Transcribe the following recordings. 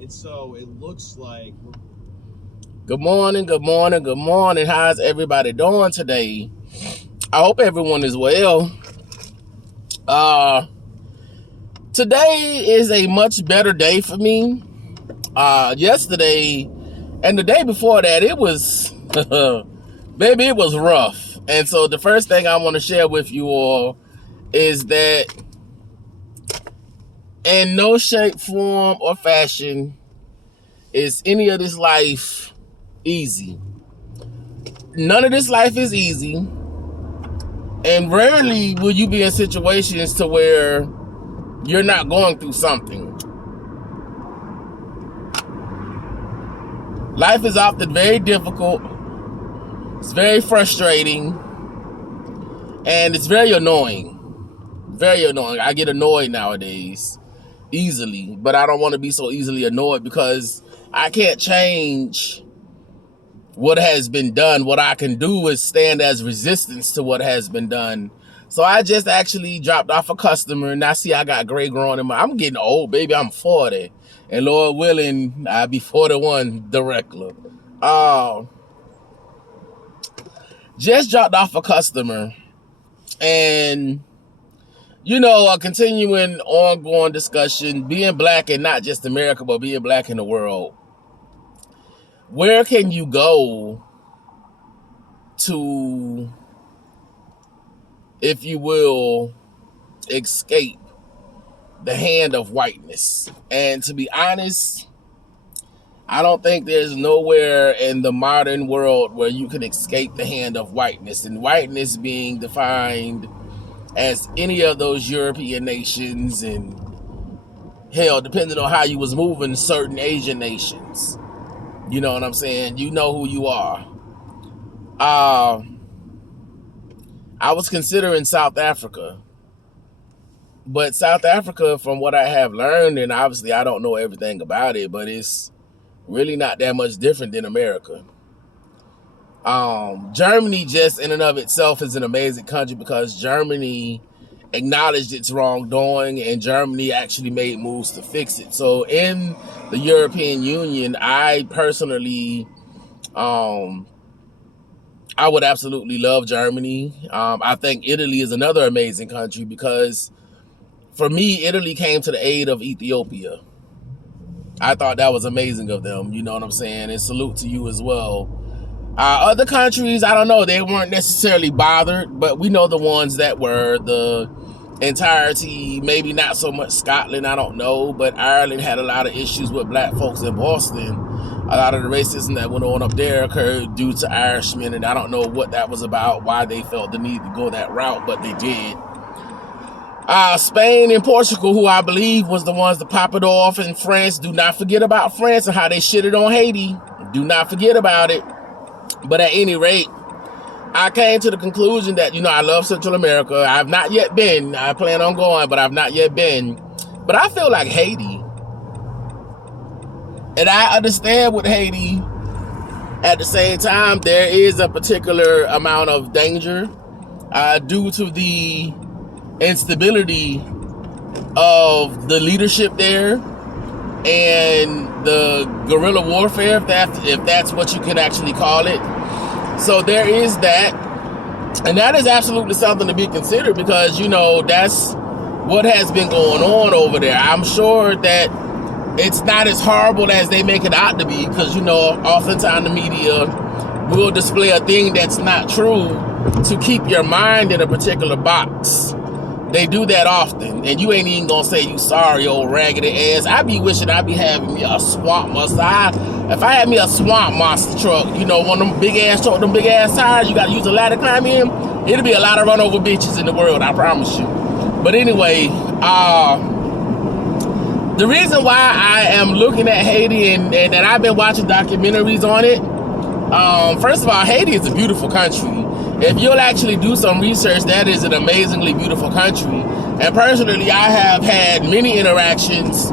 And so it looks like Good morning, good morning, good morning. How's everybody doing today? I hope everyone is well. Uh Today is a much better day for me. Yesterday and the day before that, it was baby, it was rough. And so the first thing I want to share with you all is that in no shape, form, or fashion is any of this life easy. None of this life is easy. And rarely will you be in situations to where you're not going through something. Life is often very difficult. It's very frustrating. And it's very annoying. Very annoying. I get annoyed nowadays easily, but I don't want to be so easily annoyed because I can't change what has been done. What I can do is stand as resistance to what has been done. So I just actually dropped off a customer, and I see I got gray growing in my. I'm getting old, baby. I'm 40, and Lord willing, I'll be 41 directly. Just dropped off a customer, and a continuing, ongoing discussion, being black in not just America, but being black in the world. Where can you go to, if you will, escape the hand of whiteness? And to be honest, I don't think there's nowhere in the modern world where you can escape the hand of whiteness, and whiteness being defined as any of those European nations, and hell, depending on how you was moving, certain Asian nations. You know what I'm saying? You know who you are. I was considering South Africa. But South Africa, from what I have learned, and obviously I don't know everything about it, but it's really not that much different than America. Germany just in and of itself is an amazing country because Germany acknowledged its wrongdoing and Germany actually made moves to fix it. So in the European Union, I personally, I would absolutely love Germany. I think Italy is another amazing country because for me, Italy came to the aid of Ethiopia. I thought that was amazing of them. You know what I'm saying? And salute to you as well. Other countries, I don't know, they weren't necessarily bothered, but we know the ones that were. The entirety, maybe not so much Scotland, I don't know, but Ireland had a lot of issues with black folks in Boston. A lot of the racism that went on up there occurred due to Irishmen, and I don't know what that was about, why they felt the need to go that route, but they did. Spain and Portugal, who I believe was the ones to pop it off, and France, do not forget about France and how they shitted on Haiti. Do not forget about it. But at any rate, I came to the conclusion that, I love Central America. I've not yet been. I plan on going, but I've not yet been. But I feel like Haiti. And I understand with Haiti, at the same time, there is a particular amount of danger due to the instability of the leadership there and the guerrilla warfare, if that's what you can actually call it. So there is that, and that is absolutely something to be considered because that's what has been going on over there. I'm sure that it's not as horrible as they make it out to be because oftentimes the media will display a thing that's not true to keep your mind in a particular box. They do that often, and you ain't even gonna say you sorry, old raggedy ass. I be wishing I be having me a swamp monster. If I had me a swamp monster truck, one of them big ass truck, them big ass tires, you gotta use a ladder to climb in. It'll be a lot of run over bitches in the world, I promise you. But anyway, the reason why I am looking at Haiti and that I've been watching documentaries on it, first of all, Haiti is a beautiful country. If you'll actually do some research, that is an amazingly beautiful country. And personally, I have had many interactions,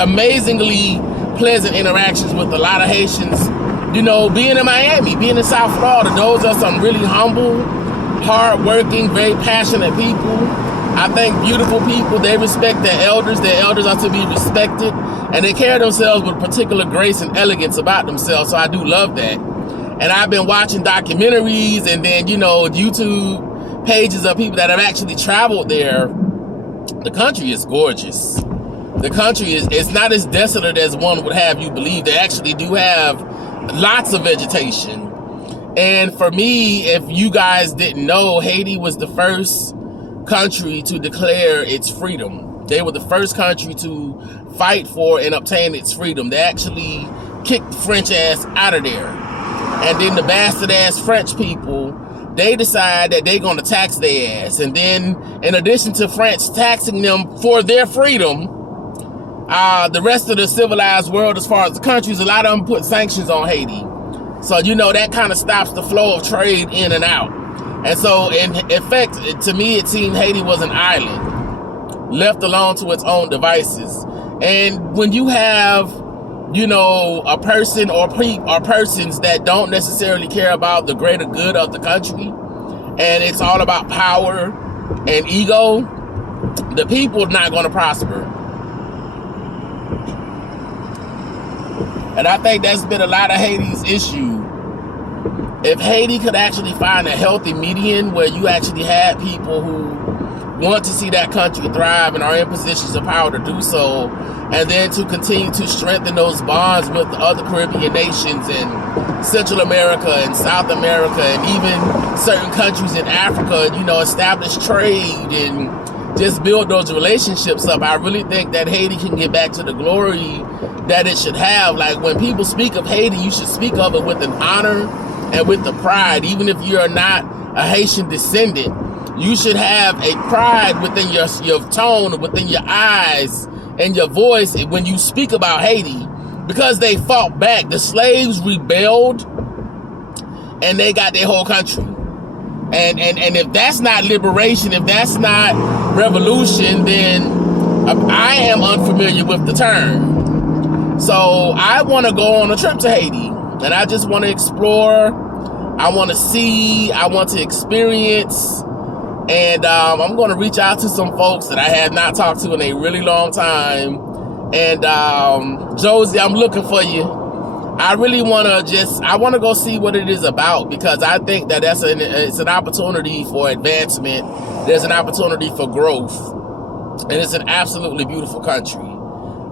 amazingly pleasant interactions with a lot of Haitians. Being in Miami, being in South Florida, those are some really humble, hardworking, very passionate people. I think beautiful people, they respect their elders. Their elders are to be respected, and they carry themselves with particular grace and elegance about themselves. So I do love that. And I've been watching documentaries and then, YouTube pages of people that have actually traveled there. The country is gorgeous. The country it's not as desolate as one would have you believe. They actually do have lots of vegetation. And for me, if you guys didn't know, Haiti was the first country to declare its freedom. They were the first country to fight for and obtain its freedom. They actually kicked French ass out of there. And then the bastard ass French people, they decide that they're going to tax their ass. And then in addition to France taxing them for their freedom, the rest of the civilized world, as far as the countries, a lot of them put sanctions on Haiti. So, that kind of stops the flow of trade in and out. And so, in effect, to me, it seemed Haiti was an island, left alone to its own devices. And when you have, a person or persons that don't necessarily care about the greater good of the country, and it's all about power and ego, the people are not going to prosper. And I think that's been a lot of Haiti's issue. If Haiti could actually find a healthy median where you actually had people who want to see that country thrive and are in positions of power to do so, and then to continue to strengthen those bonds with the other Caribbean nations and Central America and South America and even certain countries in Africa, establish trade and just build those relationships up, I really think that Haiti can get back to the glory that it should have. Like, when people speak of Haiti, you should speak of it with an honor and with the pride. Even if you're not a Haitian descendant, you should have a pride within your tone, within your eyes and your voice when you speak about Haiti, because they fought back. The slaves rebelled and they got their whole country. And if that's not liberation, if that's not revolution, then I am unfamiliar with the term. So I want to go on a trip to Haiti, and I just want to explore. I want to see. I want to experience. And I'm going to reach out to some folks that I have not talked to in a really long time. And Josie, I'm looking for you. I really want to go see what it is about, because I think that it's an opportunity for advancement. There's an opportunity for growth. And it's an absolutely beautiful country.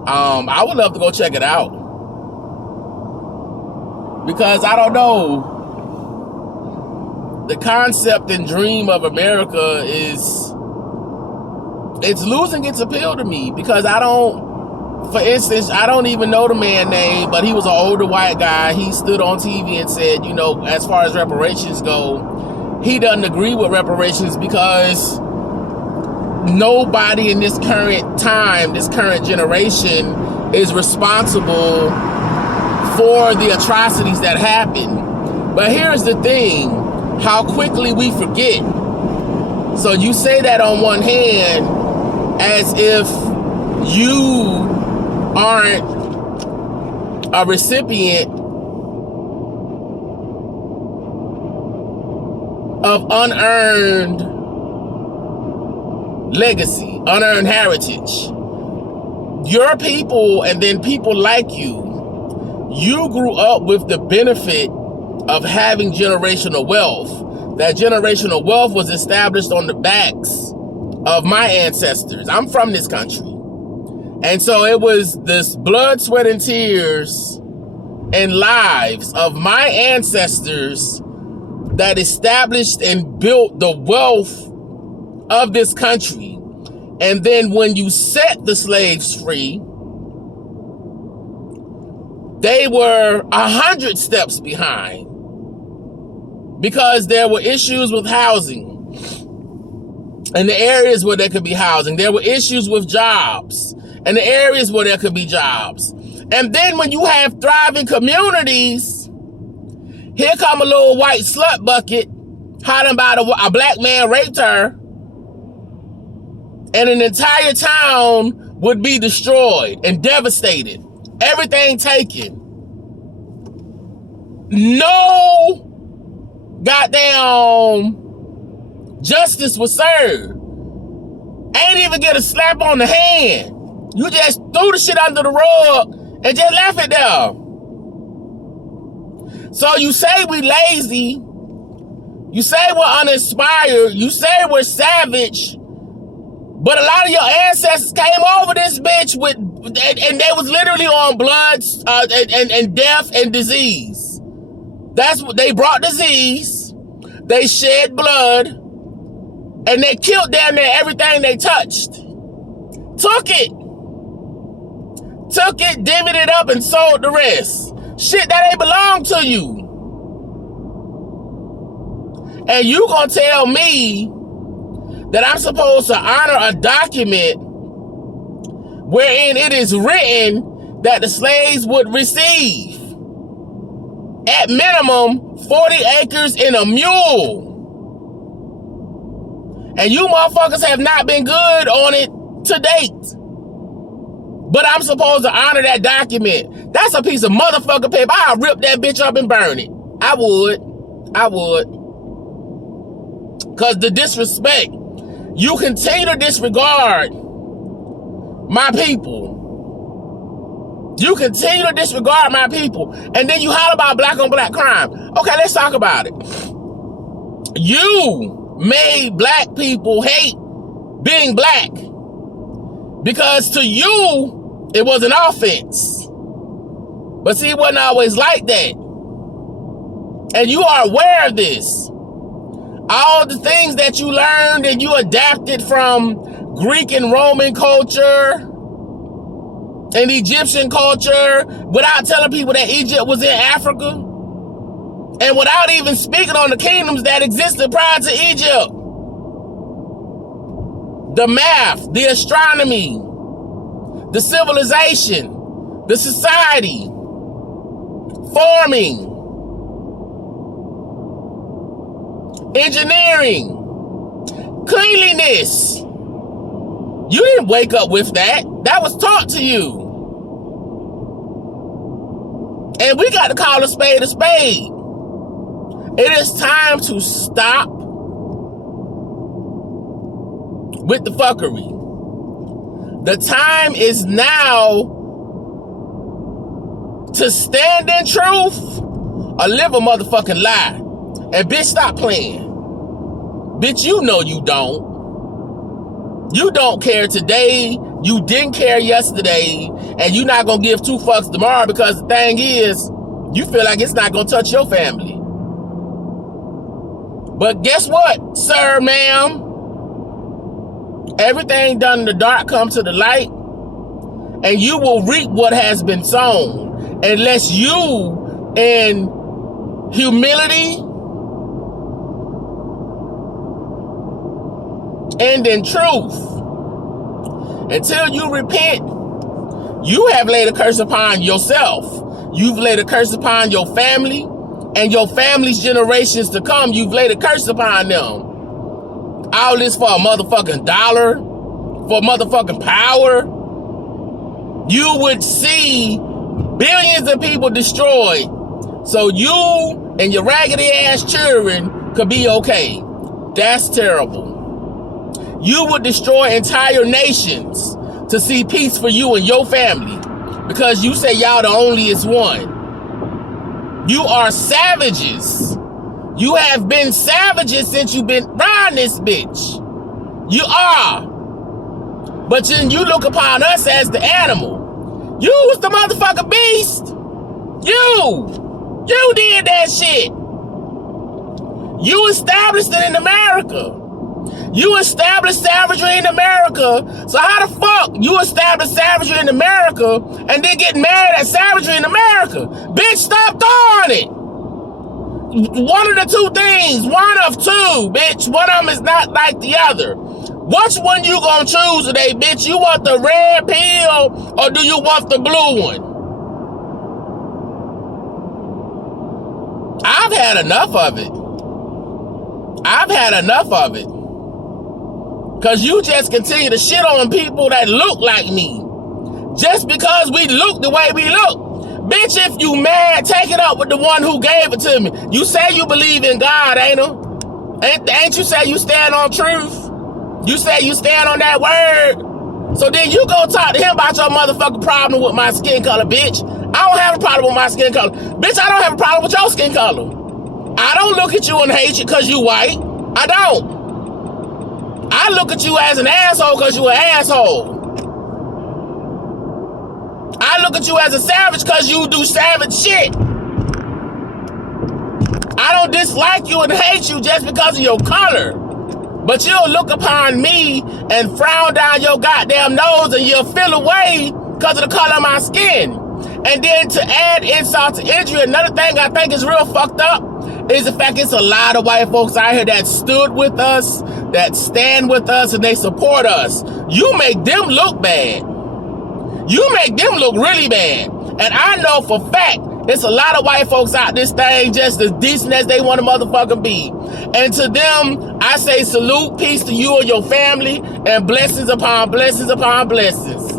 I would love to go check it out, because I don't know, the concept and dream of America it's losing its appeal to me, because for instance, I don't even know the man's name, but he was an older white guy. He stood on TV and said, as far as reparations go, he doesn't agree with reparations because nobody in this current time, this current generation, is responsible for the atrocities that happen. But here's the thing, how quickly we forget. So you say that on one hand as if you aren't a recipient of unearned legacy, unearned heritage. Your people, and then people like you grew up with the benefit of having generational wealth. That generational wealth was established on the backs of my ancestors. I'm from this country. And so it was this blood, sweat, and tears and lives of my ancestors that established and built the wealth of this country. And then when you set the slaves free, they were 100 steps behind, because there were issues with housing and the areas where there could be housing. There were issues with jobs and the areas where there could be jobs. And then when you have thriving communities, here come a little white slut bucket hiding about a black man raped her, and an entire town would be destroyed and devastated. Everything taken. No goddamn justice was served. Ain't even get a slap on the hand. You just threw the shit under the rug and just left it there. So you say we lazy. You say we're uninspired. You say we're savage. But a lot of your ancestors came over this bitch with, and they was literally on blood and death and disease. That's what they brought, disease. They shed blood, and they killed damn near everything they touched. Took it, divvied it up, and sold the rest. Shit that ain't belong to you. And you gonna tell me that I'm supposed to honor a document wherein it is written that the slaves would receive, at minimum, 40 acres and a mule. And you motherfuckers have not been good on it to date. But I'm supposed to honor that document. That's a piece of motherfucking paper. I'll rip that bitch up and burn it. I would. Because the disrespect. You continue to disregard my people. You continue to disregard my people. And then you holler about black on black crime. Okay, let's talk about it. You made black people hate being black. Because to you, it was an offense. But see, it wasn't always like that. And you are aware of this. All the things that you learned and you adapted from Greek and Roman culture and Egyptian culture without telling people that Egypt was in Africa, and without even speaking on the kingdoms that existed prior to Egypt. The math, the astronomy, the civilization, the society, farming, engineering, cleanliness. You didn't wake up with that. That was taught to you. And we got to call a spade a spade. It is time to stop with the fuckery. The time is now to stand in truth or live a motherfucking lie. And bitch, stop playing. Bitch, you know you don't. You don't care today. You didn't care yesterday. And you're not going to give two fucks tomorrow because the thing is, you feel like it's not going to touch your family. But guess what, sir, ma'am? Everything done in the dark comes to the light. And you will reap what has been sown. Unless you, in humility and in truth, until you repent, you have laid a curse upon yourself. You've laid a curse upon your family and your family's generations to come. You've laid a curse upon them. All this for a motherfucking dollar, for motherfucking power. You would see billions of people destroyed so you and your raggedy ass children could be okay. That's terrible. You would destroy entire nations to see peace for you and your family because you say y'all the onlyest one. You are savages. You have been savages since you've been around this bitch. You are. But then you look upon us as the animal. You was the motherfucking beast. You did that shit. You established it in America. You established savagery in America. So how the fuck you establish savagery in America and then get mad at savagery in America? Bitch, stop throwing it. One of the two things. One of two, bitch. One of them is not like the other. Which one you gonna choose today, bitch? You want the red pill or do you want the blue one? I've had enough of it. Because you just continue to shit on people that look like me. Just because we look the way we look. Bitch, if you mad, take it up with the one who gave it to me. You say you believe in God, ain't you? Ain't you say you stand on truth? You say you stand on that word. So then you go talk to him about your motherfucking problem with my skin color, bitch. I don't have a problem with my skin color. Bitch, I don't have a problem with your skin color. I don't look at you and hate you because you white. I don't. I look at you as an asshole because you an asshole. I look at you as a savage because you do savage shit. I don't dislike you and hate you just because of your color. But you'll look upon me and frown down your goddamn nose and you'll feel away because of the color of my skin. And then to add insult to injury, another thing I think is real fucked up is the fact it's a lot of white folks out here that stood with us, that stand with us, and they support us. You make them look bad. You make them look really bad. And I know for fact it's a lot of white folks out this thing just as decent as they want to motherfucking be. And to them, I say salute, peace to you and your family, and blessings upon blessings upon blessings.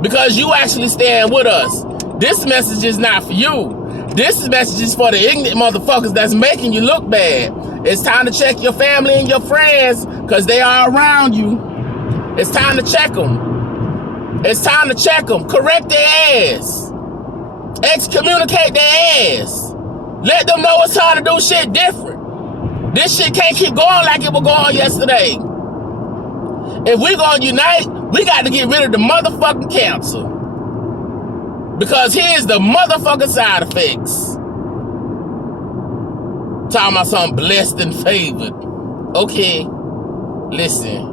Because you actually stand with us. This message is not for you. This message is for the ignorant motherfuckers that's making you look bad. It's time to check your family and your friends because they are around you. It's time to check them. It's time to check them. Correct their ass. Excommunicate their ass. Let them know it's time to do shit different. This shit can't keep going like it was going yesterday. If we're gonna unite, we got to get rid of the motherfucking cancer. Because here's the motherfucking side effects. Talking about something blessed and favored. Okay, listen.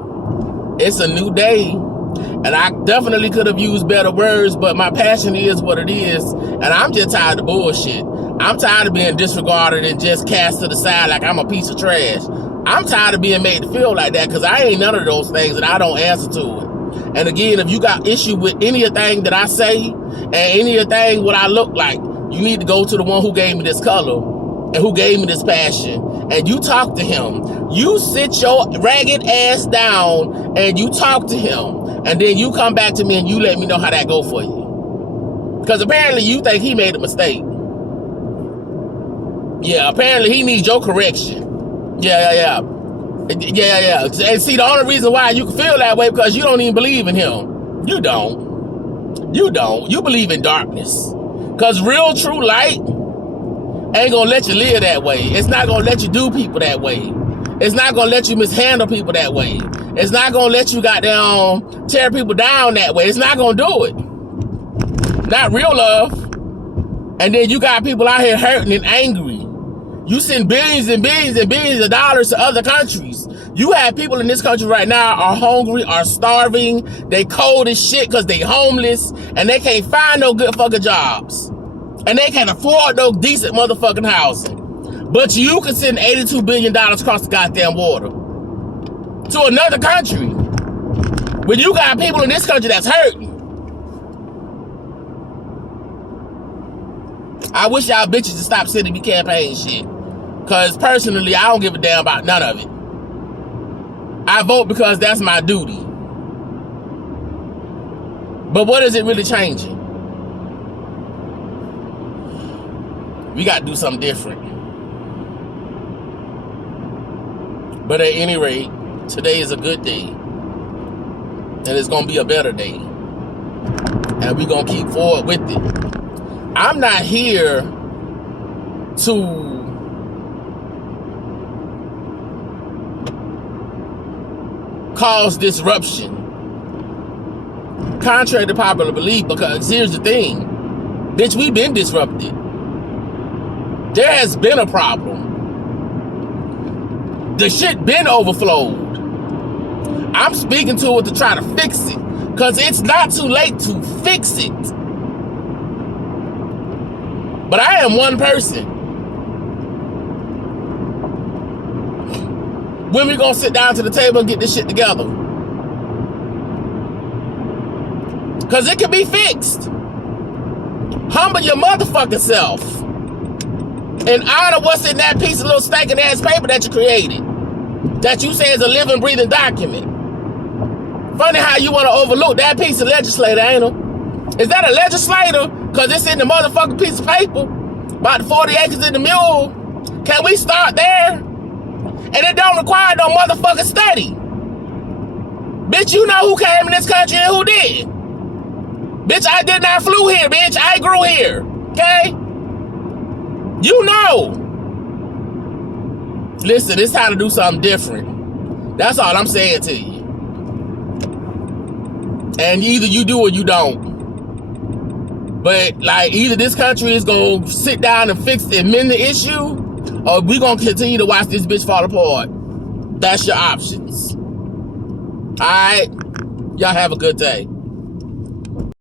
It's a new day. And I definitely could have used better words, but my passion is what it is. And I'm just tired of bullshit. I'm tired of being disregarded and just cast to the side like I'm a piece of trash. I'm tired of being made to feel like that because I ain't none of those things and I don't answer to it. And again, if you got issue with anything that I say and anything what I look like, you need to go to the one who gave me this color and who gave me this passion. And you talk to him. You sit your ragged ass down and you talk to him. And then you come back to me and you let me know how that go for you. Because apparently you think he made a mistake. Yeah, apparently he needs your correction. Yeah. And see, the only reason why you can feel that way because you don't even believe in him. You don't. You believe in darkness. Because real, true light ain't gonna let you live that way. It's not gonna let you do people that way. It's not gonna let you mishandle people that way. It's not gonna let you goddamn tear people down that way. It's not gonna do it. Not real love. And then you got people out here hurting and angry. You send billions and billions and billions of dollars to other countries. You have people in this country right now are hungry, are starving. They cold as shit because they homeless and they can't find no good fucking jobs. And they can't afford no decent motherfucking housing. But you can send $82 billion across the goddamn water to another country when you got people in this country that's hurting. I wish y'all bitches to stop sending me campaign shit. Because personally, I don't give a damn about none of it. I vote because that's my duty. But what is it really changing? We got to do something different. But at any rate, today is a good day. And it's going to be a better day. And we're going to keep forward with it. I'm not here to cause disruption. Contrary to popular belief, because here's the thing. Bitch, we've been disrupted. There has been a problem. The shit been overflowed. I'm speaking to it to try to fix it. Because it's not too late to fix it. But I am one person. When we gonna sit down to the table and get this shit together? Because it can be fixed. Humble your motherfucking self. And honor what's in that piece of little stinking ass paper that you created. That you say is a living, breathing document. Funny how you want to overlook that piece of legislator, ain't it? Is that a legislator? Because it's in the motherfucking piece of paper. About the 40 acres in the mule. Can we start there? And it don't require no motherfucking study. Bitch, you know who came in this country and who didn't. Bitch, I did not flew here, bitch. I grew here. Okay? You know. Listen, it's time to do something different. That's all I'm saying to you. And either you do or you don't. But like, either this country is gonna sit down and amend the issue, or we gonna continue to watch this bitch fall apart. That's your options. All right? Y'all have a good day.